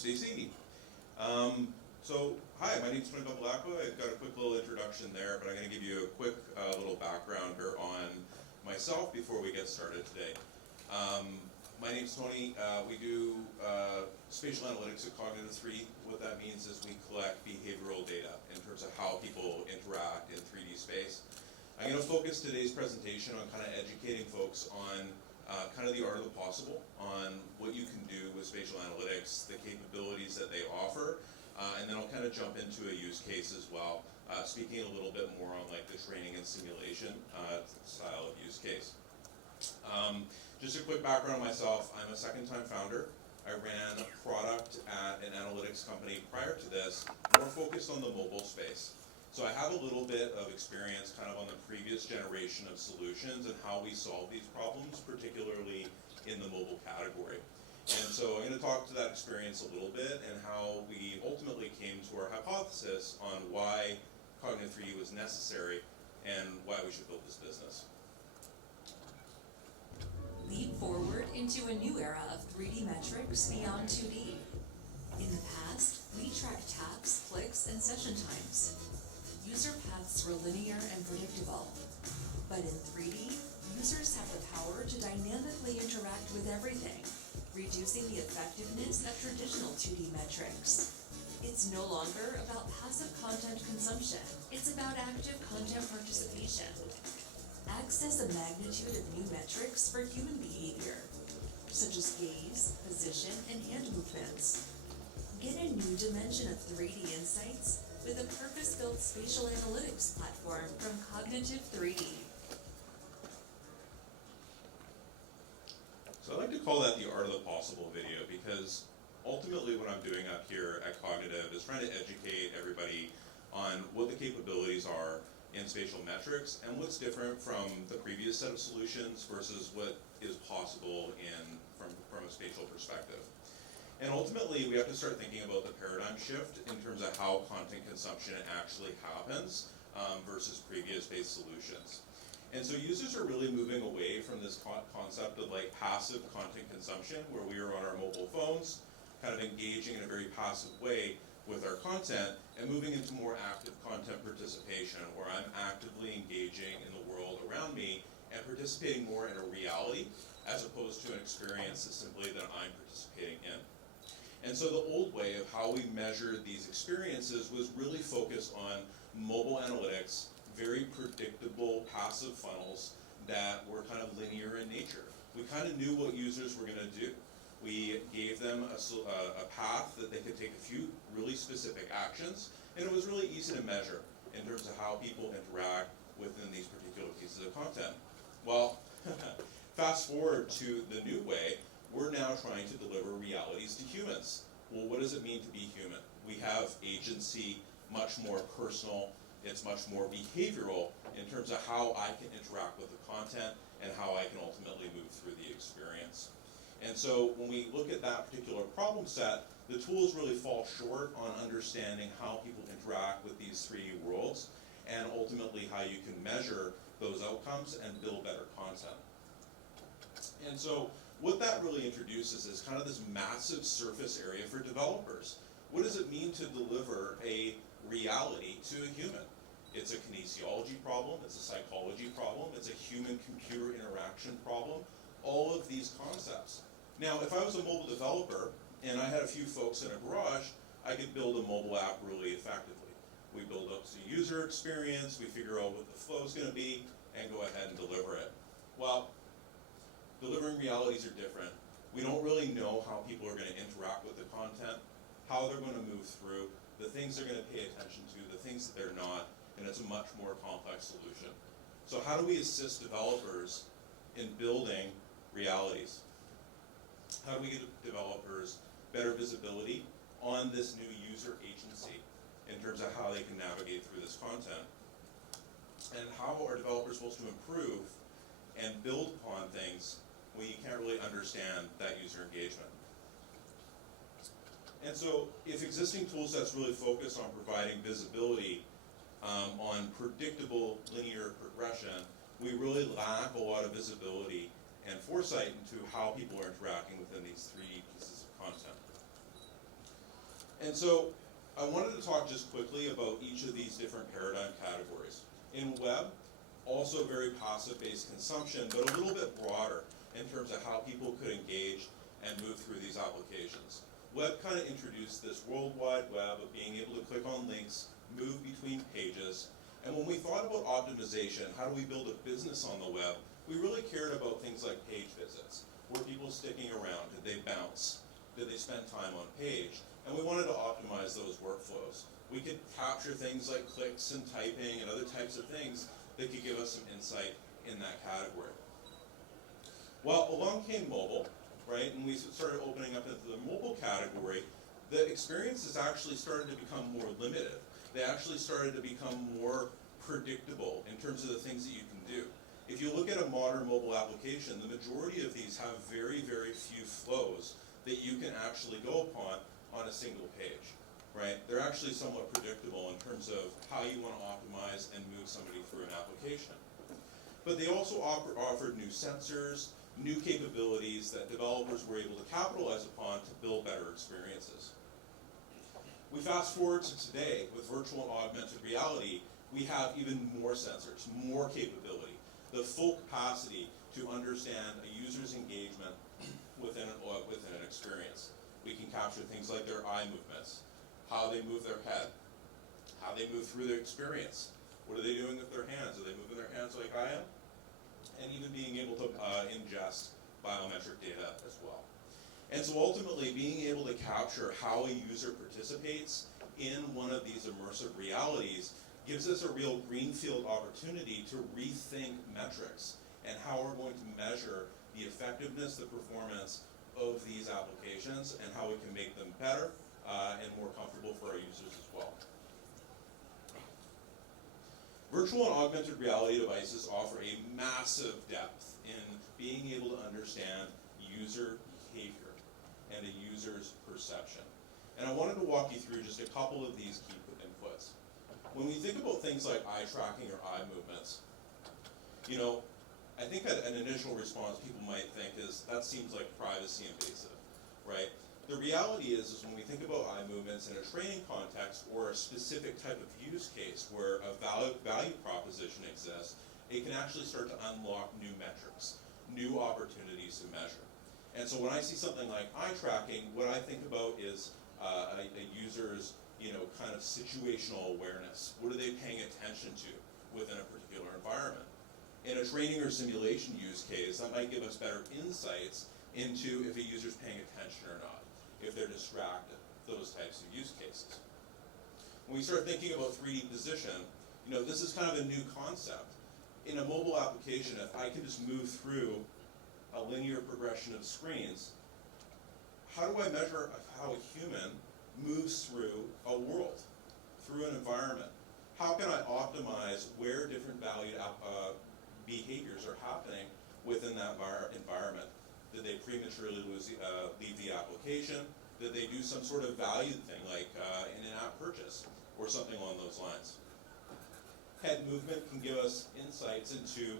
Stacy. Hi, my name's Tony Babalako. I've got a quick little introduction there, but I'm going to give you a quick little backgrounder on myself before we get started today. My name's Tony. We do spatial analytics at Cognitive 3. What that means is we collect behavioral data in terms of how people interact in 3D space. I'm going to focus today's presentation on kind of educating folks on kind of the art of the possible, on what you can do with spatial analytics, the capabilities that they offer, and then I'll kind of jump into a use case as well, speaking a little bit more on like the training and simulation style of use case. Just a quick background on myself. I'm a second-time founder. I ran a product at an analytics company prior to this, more focused on the mobile space. So I have a little bit of experience kind of on the previous generation of solutions and how we solve these problems, particularly in the mobile category. And so I'm going to talk to that experience a little bit and how we ultimately came to our hypothesis on why Cognitive 3D was necessary and why we should build this business. Leap forward into a new era of 3D metrics beyond 2D. In the past, we tracked taps, clicks, and session times. User paths were linear and predictable. But in 3D, users have the power to dynamically interact with everything, reducing the effectiveness of traditional 2D metrics. It's no longer about passive content consumption. It's about active content participation. Access a magnitude of new metrics for human behavior, such as gaze, position, and hand movements. Get a new dimension of 3D insights with a purpose-built spatial analytics platform from Cognitive 3D. So I like to call that the art of the possible video because ultimately what I'm doing up here at Cognitive is trying to educate everybody on what the capabilities are in spatial metrics and what's different from the previous set of solutions versus what is possible from a spatial perspective. And ultimately, we have to start thinking about the paradigm shift in terms of how content consumption actually happens versus previous-based solutions. And so users are really moving away from this concept of like passive content consumption, where we are on our mobile phones, kind of engaging in a very passive way with our content, and moving into more active content participation, where I'm actively engaging in the world around me and participating more in a reality, as opposed to an experience simply that I'm participating in. And so the old way of how we measured these experiences was really focused on mobile analytics, very predictable passive funnels that were kind of linear in nature. We kind of knew what users were going to do. We gave them a path that they could take a few really specific actions, and it was really easy to measure in terms of how people interact within these particular pieces of content. Well, fast forward to the new way. We're now trying to deliver realities to humans. Well, what does it mean to be human? We have agency, much more personal, it's much more behavioral in terms of how I can interact with the content and how I can ultimately move through the experience. And so when we look at that particular problem set, the tools really fall short on understanding how people interact with these 3D worlds and ultimately how you can measure those outcomes and build better content. And so what that really introduces is kind of this massive surface area for developers. What does it mean to deliver a reality to a human? It's a kinesiology problem, it's a psychology problem, it's a human-computer interaction problem, all of these concepts. Now, if I was a mobile developer and I had a few folks in a garage, I could build a mobile app really effectively. We build up the user experience, we figure out what the flow is going to be, and go ahead and deliver it. Well, delivering realities are different. We don't really know how people are going to interact with the content, how they're going to move through, the things they're going to pay attention to, the things that they're not, and it's a much more complex solution. So how do we assist developers in building realities? How do we give developers better visibility on this new user agency in terms of how they can navigate through this content? And how are developers supposed to improve and build upon things when you can't really understand that user engagement? And so if existing tool sets really focus on providing visibility on predictable linear progression, we really lack a lot of visibility and foresight into how people are interacting within these 3D pieces of content. And so I wanted to talk just quickly about each of these different paradigm categories. In web, also very passive-based consumption, but a little bit broader in terms of how people could engage and move through these applications. Web kind of introduced this World Wide Web of being able to click on links, move between pages, and when we thought about optimization, how do we build a business on the web, we really cared about things like page visits. Were people sticking around? Did they bounce? Did they spend time on page? And we wanted to optimize those workflows. We could capture things like clicks and typing and other types of things that could give us some insight in that category. Well, along came mobile, right? And we started opening up into the mobile category. The experiences actually started to become more limited. They actually started to become more predictable in terms of the things that you can do. If you look at a modern mobile application, the majority of these have very, very few flows that you can actually go upon on a single page, right? They're actually somewhat predictable in terms of how you want to optimize and move somebody through an application. But they also offered new sensors, new capabilities that developers were able to capitalize upon to build better experiences. We fast forward to today with virtual and augmented reality, we have even more sensors, more capability, the full capacity to understand a user's engagement within an experience. We can capture things like their eye movements, how they move their head, how they move through their experience. What are they doing with their hands? Are they moving their hands like I am? And even being able to ingest biometric data as well. And so ultimately, being able to capture how a user participates in one of these immersive realities gives us a real greenfield opportunity to rethink metrics and how we're going to measure the effectiveness, the performance of these applications, and how we can make them better and more comfortable for our users as well. Virtual and augmented reality devices offer a massive depth in being able to understand user behavior and a user's perception. And I wanted to walk you through just a couple of these key inputs. When we think about things like eye tracking or eye movements, you know, I think an initial response people might think is, that seems like privacy invasive, right? The reality is when we think about eye movements in a training context or a specific type of use case where a value proposition exists, it can actually start to unlock new metrics, new opportunities to measure. And so when I see something like eye tracking, what I think about is a user's, kind of situational awareness. What are they paying attention to within a particular environment? In a training or simulation use case, that might give us better insights into if a user's paying attention or not, if they're distracted, those types of use cases. When we start thinking about 3D position, this is kind of a new concept. In a mobile application, if I can just move through a linear progression of screens, how do I measure how a human moves through a world, through an environment? How can I optimize where different value behaviors are happening within that environment? Did they prematurely leave the application? Did they do some sort of value thing like in an app purchase or something along those lines? Head movement can give us insights into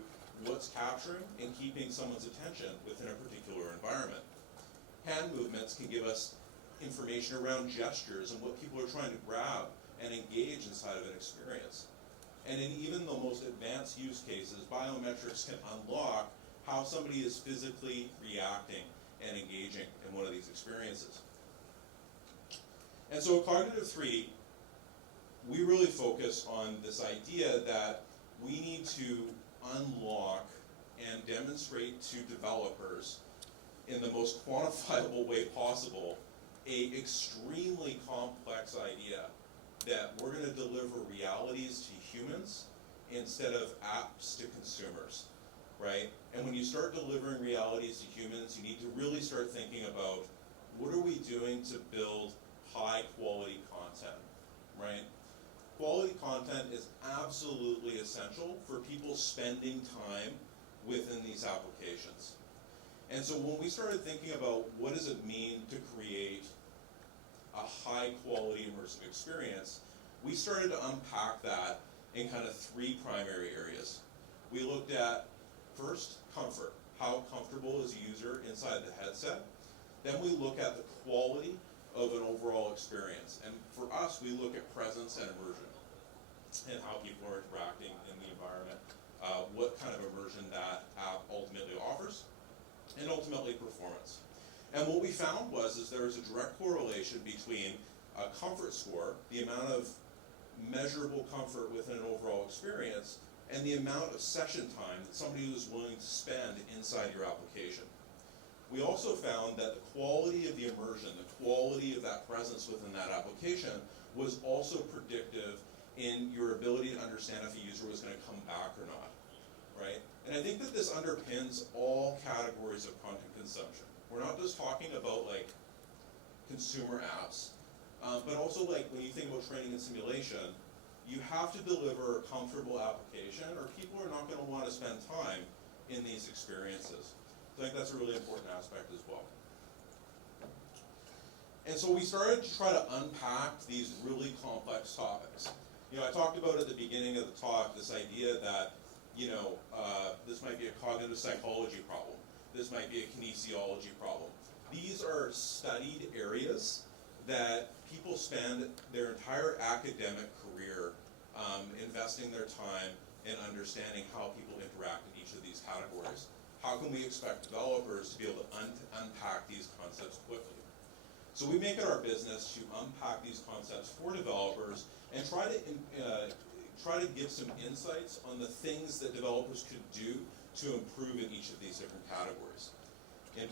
what's capturing and keeping someone's attention within a particular environment. Hand movements can give us information around gestures and what people are trying to grab and engage inside of an experience. And in even the most advanced use cases, biometrics can unlock how somebody is physically reacting and engaging in one of these experiences. And so at Cognitive 3, we really focus on this idea that we need to unlock and demonstrate to developers in the most quantifiable way possible a extremely complex idea that we're going to deliver realities to humans instead of apps to consumers, right? And when you start delivering realities to humans, you need to really start thinking about what are we doing to build high quality content, right? Quality content is absolutely essential for people spending time within these applications. And so when we started thinking about what does it mean to create a high quality immersive experience, we started to unpack that in kind of 3 primary areas. We looked at, first, comfort. How comfortable is a user inside the headset? Then we look at the quality of an overall experience. And for us, we look at presence and immersion and how people are interacting in the environment, what kind of immersion that app ultimately offers, and ultimately performance. And what we found was there was a direct correlation between a comfort score, the amount of measurable comfort within an overall experience, and the amount of session time that somebody was willing to spend inside your application. We also found that the quality of the immersion, the quality of that presence within that application was also predictive in your ability to understand if a user was going to come back or not, right? And I think that this underpins all categories of content consumption. We're not just talking about like consumer apps, but also like when you think about training and simulation, you have to deliver a comfortable application or people are not going to want to spend time in these experiences. So I think that's a really important aspect as well. And so we started to try to unpack these really complex topics. You know, I talked about at the beginning of the talk this idea that, you know, this might be a cognitive psychology problem. This might be a kinesiology problem. These are studied areas that people spend their entire academic career investing their time in understanding how people interact in each of these categories. How can we expect developers to be able to unpack these concepts quickly? So we make it our business to unpack these concepts for developers and try to give some insights on the things that developers could do to improve in each of these different categories. In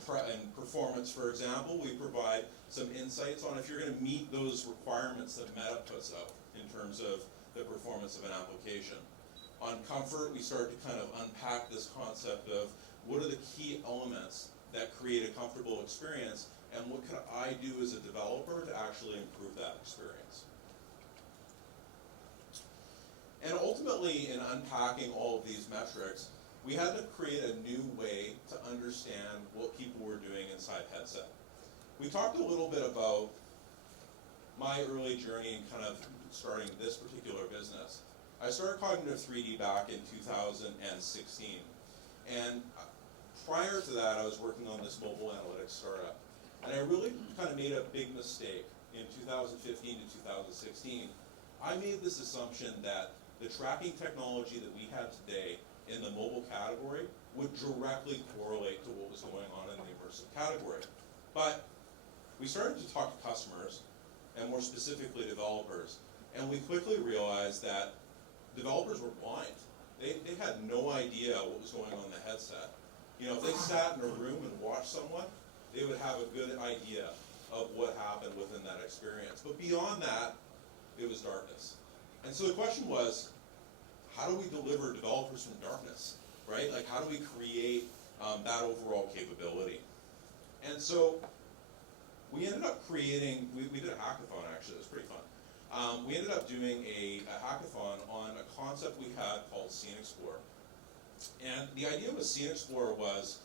performance, for example, we provide some insights on if you're going to meet those requirements that Meta puts out in terms of the performance of an application. On comfort, we start to kind of unpack this concept of what are the key elements that create a comfortable experience, and what can I do as a developer to actually improve that experience. And ultimately, in unpacking all of these metrics, we had to create a new way to understand what people were doing inside headset. We talked a little bit about my early journey in kind of starting this particular business. I started Cognitive 3D back in 2016, and prior to that I was working on this mobile analytics startup. And I really kind of made a big mistake in 2015 to 2016. I made this assumption that the tracking technology that we have today in the mobile category would directly correlate to what was going on in the immersive category. But we started to talk to customers, and more specifically developers, and we quickly realized that developers were blind. They had no idea what was going on in the headset. You know, if they sat in a room and watched someone, they would have a good idea of what happened within that experience. But beyond that, it was darkness. And so the question was, how do we deliver developers from darkness, right? Like, how do we create that overall capability? And so we ended up creating, we did a hackathon actually, it was pretty fun. We ended up doing a hackathon on a concept we had called Scene Explorer. And the idea with Scene Explorer was,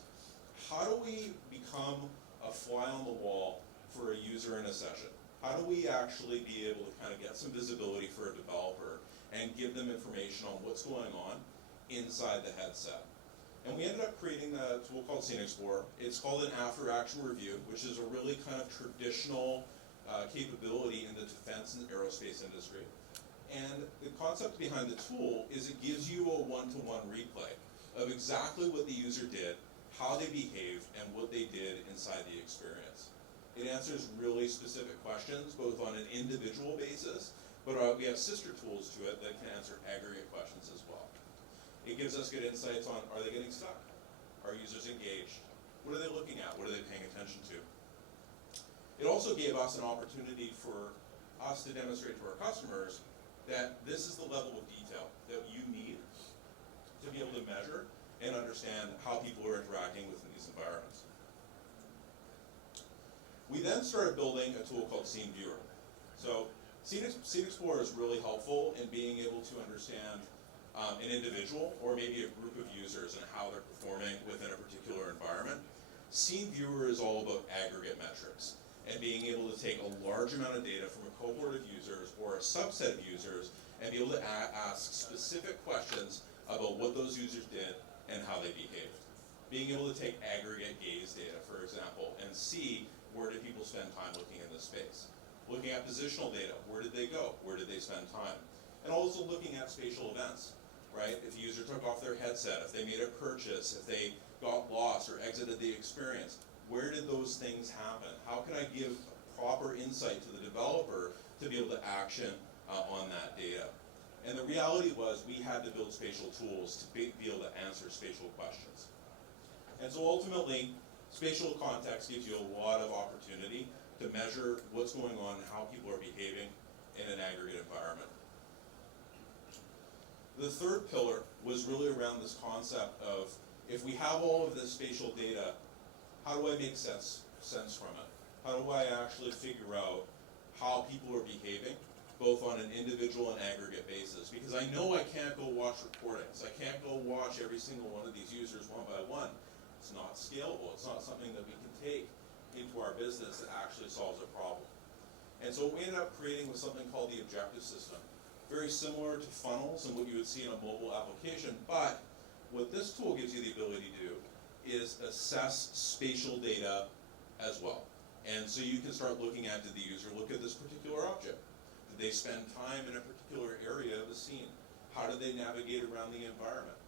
how do we become a fly on the wall for a user in a session? How do we actually be able to kind of get some visibility for a developer and give them information on what's going on inside the headset? And we ended up creating a tool called Scene Explorer. It's called an after-action review, which is a really kind of traditional capability in the defense and aerospace industry. And the concept behind the tool is it gives you a one-to-one replay of exactly what the user did, how they behaved, and what they did inside the experience. It answers really specific questions, both on an individual basis, but we have sister tools to it that can answer aggregate questions as well. It gives us good insights on, are they getting stuck? Are users engaged? What are they looking at? What are they paying attention to? It also gave us an opportunity for us to demonstrate to our customers that this is the level of detail that you need to be able to measure and understand how people are interacting within these environments. We then started building a tool called Scene Viewer. So Scene Explorer is really helpful in being able to understand an individual or maybe a group of users and how they're performing within a particular environment. Scene Viewer is all about aggregate metrics and being able to take a large amount of data from a cohort of users or a subset of users and be able to ask specific questions about what those users did and how they behaved. Being able to take aggregate gaze data, for example, and see where do people spend time looking in this space. Looking at positional data, where did they go? Where did they spend time? And also looking at spatial events, right? If a user took off their headset, if they made a purchase, if they got lost or exited the experience, where did those things happen? How can I give proper insight to the developer to be able to action on that data? And the reality was we had to build spatial tools to be able to answer spatial questions. And so ultimately, spatial context gives you a lot of opportunity to measure what's going on and how people are behaving in an aggregate environment. The third pillar was really around this concept of, if we have all of this spatial data, how do I make sense from it? How do I actually figure out how people are behaving, both on an individual and aggregate basis? Because I know I can't go watch recordings. I can't go watch every single one of these users one by one. It's not scalable. It's not something that we can take into our business that actually solves a problem. And so what we ended up creating was something called the objective system. Very similar to funnels and what you would see in a mobile application, but what this tool gives you the ability to do is assess spatial data as well. And so you can start looking at, did the user look at this particular object? Did they spend time in a particular area of the scene? How did they navigate around the environment?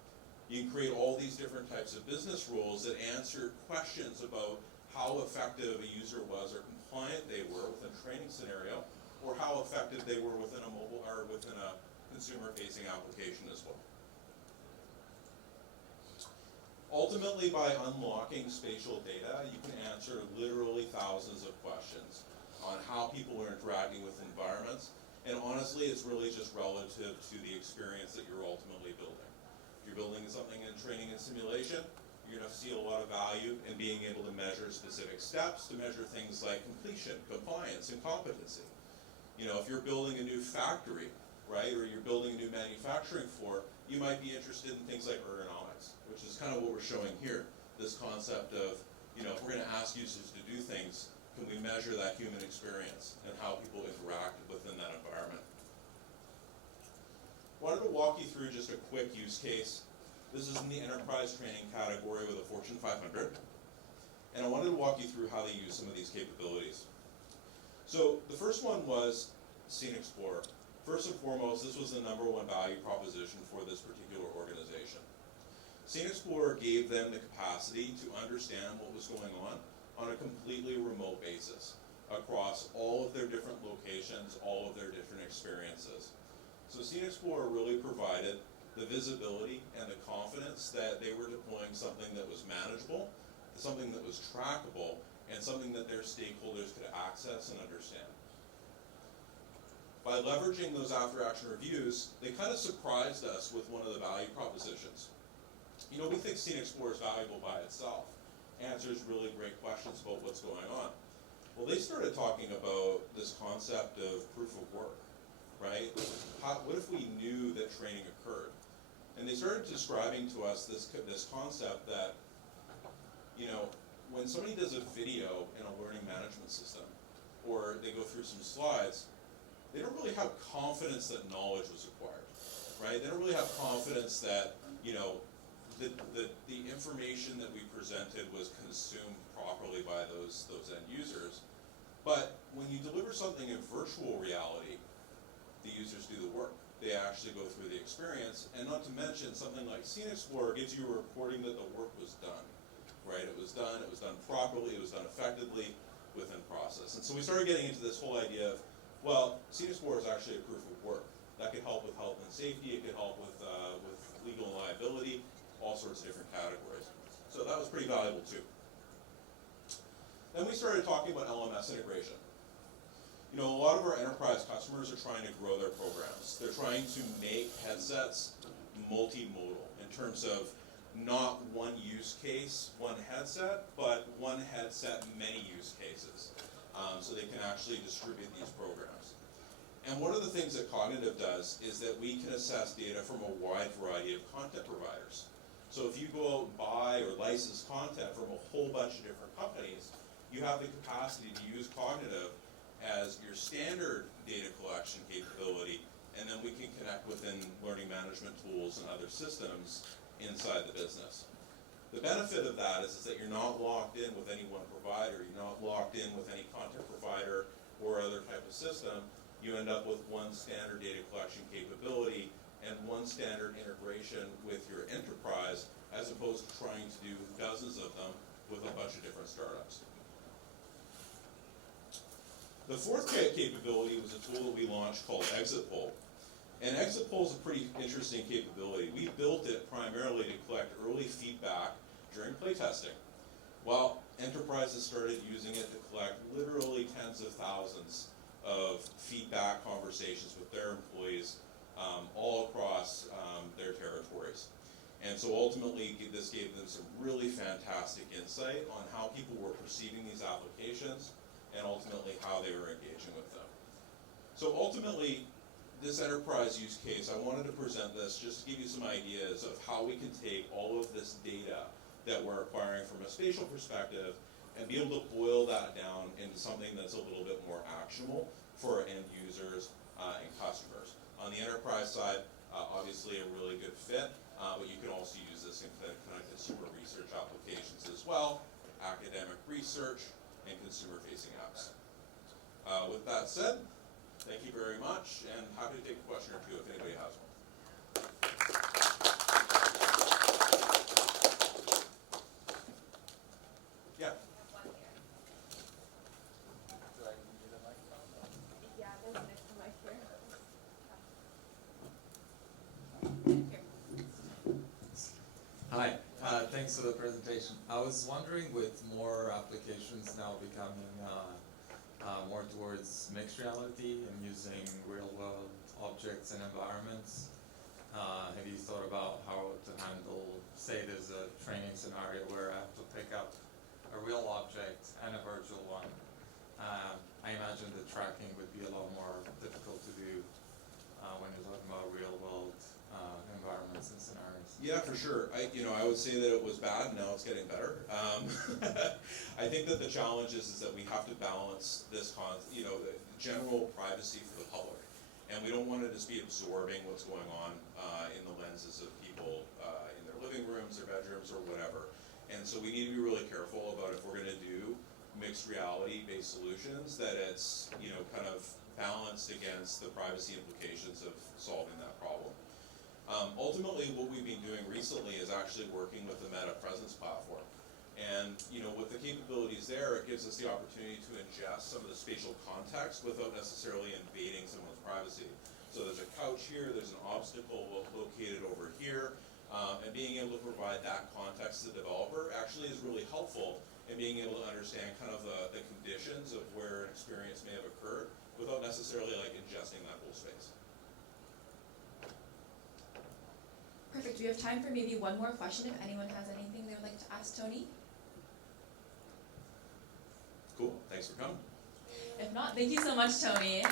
You can create all these different types of business rules that answer questions about how effective a user was or compliant they were within a training scenario, or how effective they were within a mobile or within a consumer-facing application as well. Ultimately, by unlocking spatial data, you can answer literally thousands of questions on how people are interacting with environments, and honestly, it's really just relative to the experience that you're ultimately building. If you're building something in training and simulation, you're going to see a lot of value in being able to measure specific steps, to measure things like completion, compliance, and competency. You know, if you're building a new factory, right, or you're building a new manufacturing floor, you might be interested in things like ergonomics, which is kind of what we're showing here. This concept of, you know, if we're going to ask users to do things, can we measure that human experience and how people interact within that environment? Wanted to walk you through just a quick use case. This is in the enterprise training category with a Fortune 500. And I wanted to walk you through how they use some of these capabilities. So the first one was Scene Explorer. First and foremost, this was the #1 value proposition for this particular organization. Scene Explorer gave them the capacity to understand what was going on a completely remote basis across all of their different locations, all of their different experiences. So Scene Explorer really provided the visibility and the confidence that they were deploying something that was manageable, something that was trackable, and something that their stakeholders could access and understand. By leveraging those after-action reviews, they kind of surprised us with one of the value propositions. You know, we think Scene Explorer is valuable by itself, answers really great questions about what's going on. Well, they started talking about this concept of proof of work, right? What if we knew that training occurred? And they started describing to us this concept that, you know, when somebody does a video in a learning management system, or they go through some slides, they don't really have confidence that knowledge was acquired, right? They don't really have confidence that, you know, the information that we presented was consumed properly by those end users. But when you deliver something in virtual reality, the users do the work. They actually go through the experience, and not to mention something like Scene Explorer gives you a reporting that the work was done, right? It was done properly, it was done effectively within process. And so we started getting into this whole idea of, well, Scene Explorer is actually a proof of work. That could help with health and safety, it could help with legal and liability, all sorts of different categories. So that was pretty valuable too. Then we started talking about LMS integration. You know, a lot of our enterprise customers are trying to grow their programs. They're trying to make headsets multimodal in terms of not one use case, one headset, but one headset, many use cases. So they can actually distribute these programs. And one of the things that Cognitive does is that we can assess data from a wide variety of content providers. So if you go out and buy or license content from a whole bunch of different companies, you have the capacity to use Cognitive as your standard data collection capability, and then we can connect within learning management tools and other systems inside the business. The benefit of that is that you're not locked in with any one provider, you're not locked in with any content provider or other type of system, you end up with one standard data collection capability and one standard integration with your enterprise, as opposed to trying to do dozens of them with a bunch of different startups. The fourth capability was a tool that we launched called Exit Poll. And Exit Poll is a pretty interesting capability. We built it primarily to collect early feedback during playtesting. While enterprises started using it to collect literally tens of thousands of feedback conversations with their employees all across their territories. And so ultimately, this gave them some really fantastic insight on how people were perceiving these applications and ultimately how they were engaging with them. So ultimately, this enterprise use case, I wanted to present this just to give you some ideas of how we can take all of this data that we're acquiring from a spatial perspective and be able to boil that down into something that's a little bit more actionable for our end users and customers. On the enterprise side, obviously a really good fit, but you can also use this in kind of consumer research applications as well, academic research, and consumer-facing apps. With that said, thank you very much, and happy to take a question or two if anybody has one. Yeah. Yeah, there's an extra mic here. Hi, thanks for the presentation. I was wondering, with more applications now becoming more towards mixed reality and using real-world objects and environments, have you thought about how to handle, say there's a training scenario where I have to pick up a real object and a virtual one? I imagine the tracking would be a lot more difficult to do when you're talking about real-world environments and scenarios. Yeah, for sure. I would say that it was bad, now it's getting better. I think that the challenge is that we have to balance this the general privacy for the public. And we don't want to just be absorbing what's going on in the lenses of people in their living rooms, their bedrooms, or whatever. And so we need to be really careful about, if we're going to do mixed reality-based solutions, that it's kind of balanced against the privacy implications of solving that problem. Ultimately, what we've been doing recently is actually working with the Meta Presence platform. And with the capabilities there, it gives us the opportunity to ingest some of the spatial context without necessarily invading someone's privacy. So there's a couch here, there's an obstacle located over here, and being able to provide that context to the developer actually is really helpful in being able to understand kind of the conditions of where an experience may have occurred without necessarily ingesting that whole space. Perfect. We have time for maybe one more question if anyone has anything they would like to ask Tony. Cool. Thanks for coming. If not, thank you so much, Tony.